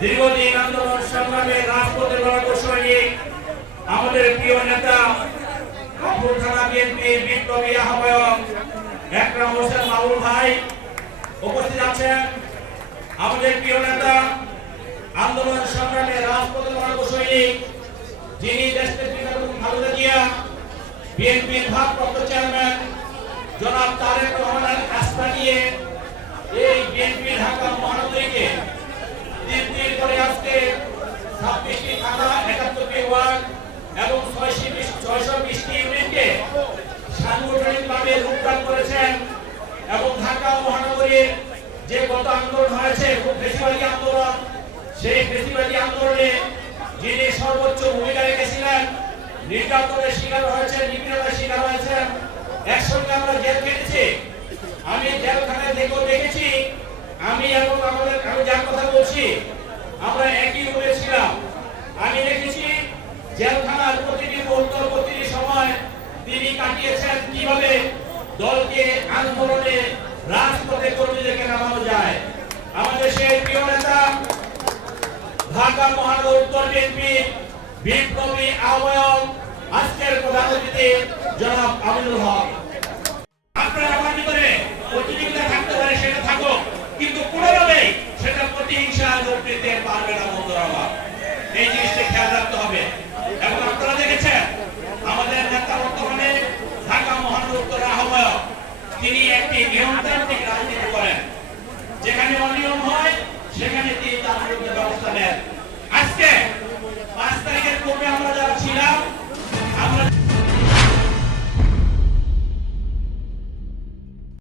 দীর্ঘদিন আন্দোলন, সংগ্রামে রাজপথে লড়াকু সৈনিক, আমাদের প্রিয় নেতা, কাপুর থানা বিএনপি বিপ্লবী আহ্বায়ক একরাম হোসেন মাহবুব ভাই উপস্থিত আছেন। আমাদের প্রিয় নেতা, আন্দোলন, সংগ্রামে রাজপথে লড়াকু সৈনিক, যিনি দেশের খালেদা জিয়া বিএনপির ভারপ্রাপ্ত চেয়ারম্যান জনাব তারেক রহমানের আস্থা নিয়ে মহানগরীর যে গত আন্দোলন হয়েছে বেশিবাদী আন্দোলন। সেই বেশিবাদী আন্দোলনে যিনি সর্বোচ্চ ভূমিকা রেখেছিলেন, নির্যাতনের শিকার হয়েছে নিপীড়নের শিকার হয়েছেন, একসঙ্গে আমরা জেল কেটেছি আমি জেলখানায় দেখেও দেখেছি, আমি এবং আমাদের, আমি যার কথা বলছি, আমরা একই রুমে ছিলাম। আমি দেখেছি জেলখানার প্রতিটি মুহূর্ত প্রতিটি সময় তিনি কাটিয়েছেন কীভাবে দলকে আন্দোলনে ঢাকা মহানগর উত্তর বিএনপি বিপ্লবী আহ্বায়ক আজকের প্রধান অতিথি জনাব আমিনুল হক। আমার ভিতরে প্রতিযোগিতা থাকতে পারে, সেটা কিন্তু সেটা প্রতিহিংসা পারবে না, বন্ধুরা আমার। এই জিনিসটা খেয়াল রাখতে হবে। এবং আপনারা দেখেছেন, আমাদের নেতা বর্তমানে ঢাকা মহানগর উত্তর আহ্বায়ক। তিনি একটি নিয়মতান্ত্রিক রাজনীতি করেন। যেখানে অনিয়ম হয়, সেখানে তিনি তার